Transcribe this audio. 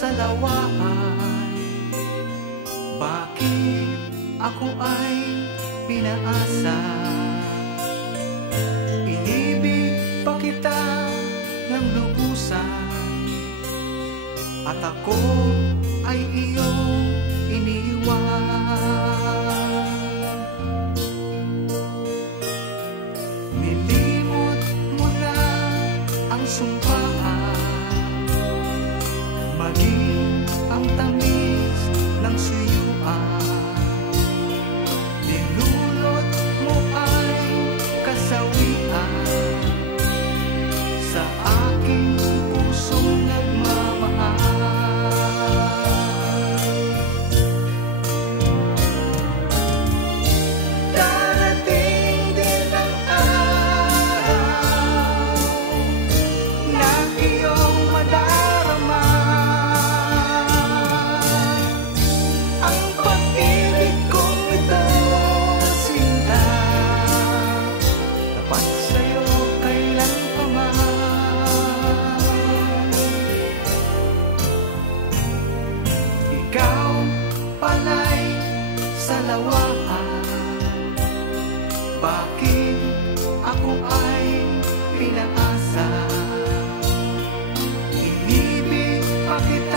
sa lawahan. Bakit ako ay pinaasa? Inibig pa kita ng lubusan, at ako ay iyong iniwan. Nilimot mo na ang sumpaan, maging ang tamis ng suyuan. Dinulot mo ay kasawian sa aking pusong nagmamahal. Darating din ang araw na iyong madarama ang pag-ibig kong ito, sinta, tapat sa'yo kailanpaman. Ikaw pala'y sa lawahan, bakit ako ay pinaasa? Inibig pa kita